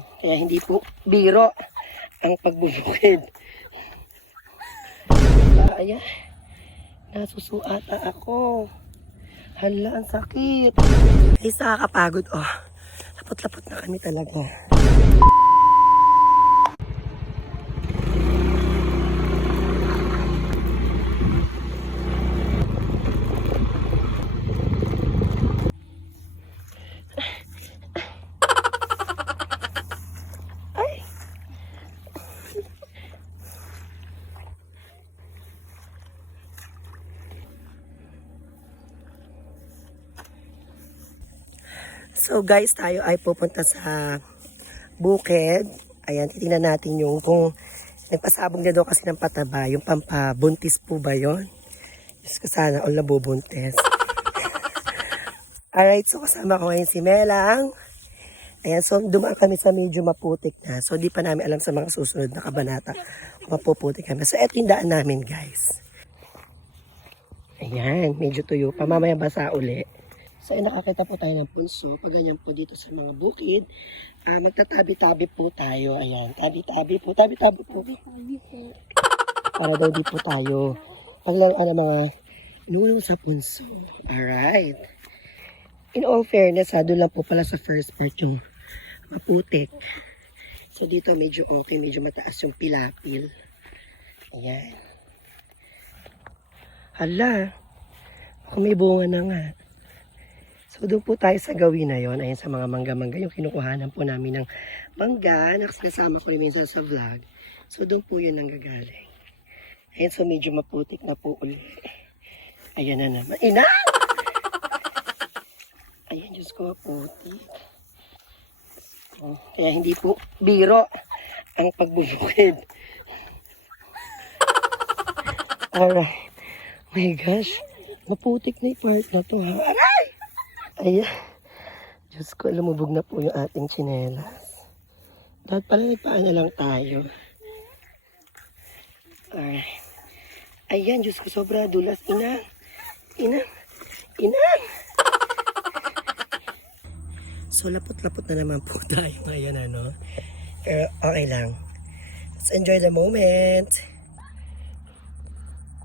Kaya hindi po biro ang pagbubukid. Ayan, nasusuata ako. Hala, ang sakit. Guys, nakakapagod. Oh, lapot-lapot na kami talaga. So guys, tayo ay pupunta sa bukid. Ayan, titingnan natin yung kung nagpasabog na daw kasi ng pataba. Yung pampabuntis po ba yun? Diyos ko sana all nabubuntis. Alright, so kasama ko ngayon si Melang. Ayan, so dumaan kami sa medyo maputik na. So di pa namin alam sa mga susunod na kabanata kung mapuputik kami. So eto yung daan namin guys. Ayan, medyo tuyo pa. Mamaya basa uli. So, nakakita po tayo ng pulso. Pag ganyan po dito sa mga bukid, magtatabi-tabi po tayo. Ayan, tabi-tabi po. Tabi-tabi po. Para daw di po tayo paglaruan ng mga lulong sa pulso. Alright. In all fairness, doon lang po pala sa first part yung maputik. So, dito medyo okay. Medyo mataas yung pilapil. Ayan. Hala. Kung may bunga na nga. So doon po tayo sa gawin na yon. Ayan sa mga mangga-mangga yung kinukuhanan po namin ng mangga na kasama ko rin minsan sa vlog. So doon po yun nanggagaling. Ayan, so medyo maputik na po ulit. Ayan na naman. Ina! Ayan, Diyos ko, maputik. Oh, kaya hindi po biro ang pagbubukid. Alright. My gosh. Maputik na yung part na to ha. Aray! Ayan. Diyos ko, lumubog na po yung ating tsinelas. Dapat pala nagpaano lang tayo. Alright. Ayan, Diyos ko, sobra dulas. Inang. Inang. Inang. So, lapot-lapot na naman po tayo ngayon, ano. Pero, okay lang. Let's enjoy the moment.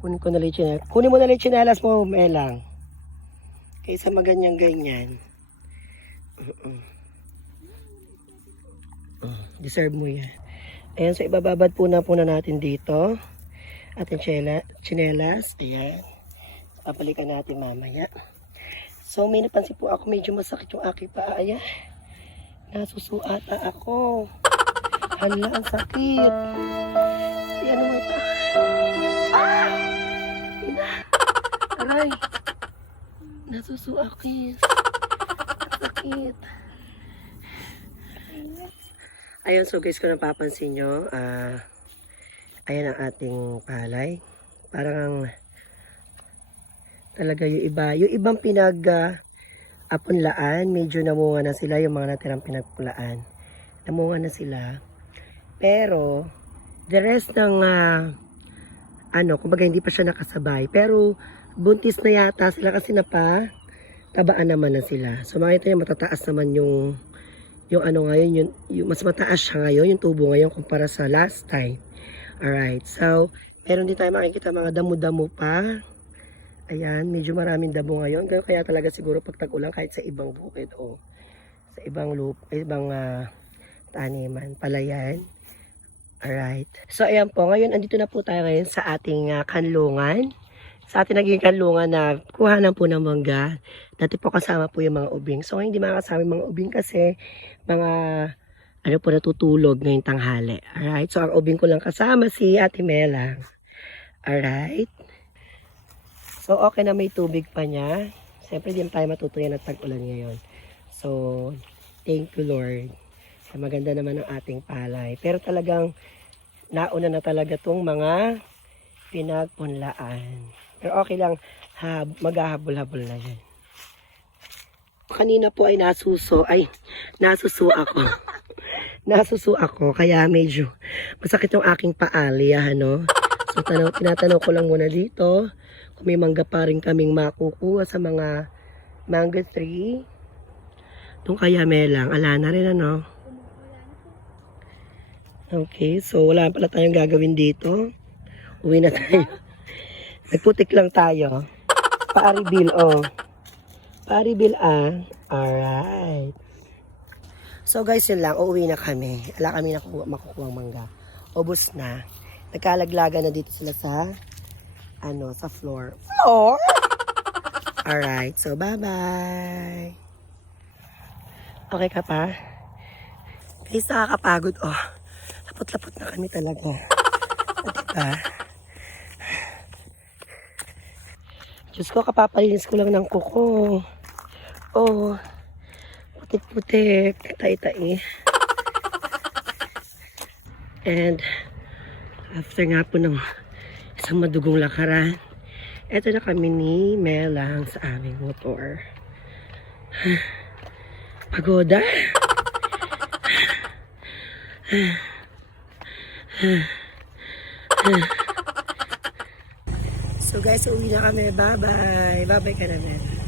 Kunin ko na lang yung tsinelas. Kunin mo na lang yung tsinelas mo, Melang. Kaysa maganyan-ganyan. Deserve mo yan. Ayan, so ibababad po na natin dito. Ating tsinelas. Ayan. Papalikan natin mamaya. So may napansin po ako, medyo masakit yung aking paa. Ayan. Nasusuata ako. Hala, ang sakit. Ayan mo ito. Ah! Ina. Aray. Nasusuakit. Sakit. Ayun, so guys, kung napapansin nyo, ayan ang ating palay. Parang talaga yung iba. Yung ibang apunlaan, medyo namunga na sila. Yung mga natirang pinagpulaan. Namunga na sila. Pero, the rest ng, kumbaga hindi pa siya nakasabay. Pero, buntis na yata sila kasi tabaan naman na sila. So makita nyo matataas naman yung ano ngayon, yung mas mataas siya ngayon, yung tubo ngayon kumpara sa last time. Alright, so meron din tayo makikita mga damo-damo pa. Ayan, medyo maraming damo ngayon. Kaya talaga siguro pag tag-ulan kahit sa ibang bukid o sa ibang taniman, palayan. Alright, so ayan po, ngayon andito na po tayo ngayon sa ating kanlungan. Sa ating naging kanlungan na kuhanan po ng mangga. Dati po kasama po yung mga ubing. So hindi makakasama yung mga ubing kasi mga natutulog ngayong tanghali. Alright, so ang ubing ko lang kasama si Ate Mela. Alright. So okay na may tubig pa niya. Siyempre di tayo matutuyan at tag-ulan ngayon. So thank you Lord. Maganda naman ang ating palay. Pero talagang nauna na talaga tong mga pinagpunlaan. Pero okay lang, maghahabol-habol na yan. Kanina po ay nasuso ako. Nasuso ako, kaya medyo masakit yung aking paali, ano. So tinatanong ko lang muna dito, kung may mangga pa rin kaming makukuha sa mga mango tree. Doon kaya Melang, ala na rin ano. Okay, so wala pala tayong gagawin dito. Uwi na tayo. Nagputik lang tayo. Pa-reveal, oh. Pa-reveal, ah. Alright. So guys, yun lang. Uuwi na kami. Wala kami makukuha mangga. Ubus na. Nagkalaglaga na dito sila sa, sa floor. Floor? Alright. So, bye-bye. Okay ka pa? Guys, nakakapagod. Oh, lapot-lapot na kami talaga. Diba? Diyos ko, kapapalinis ko lang ng kuko. Oh, putik-putik, tai-tai. And, after nga po ng isang madugong lakaran, eto na kami ni Melang sa aming motor. Pagoda. So guys, uwi na kami. Bye-bye. Bye-bye ka na, Mel.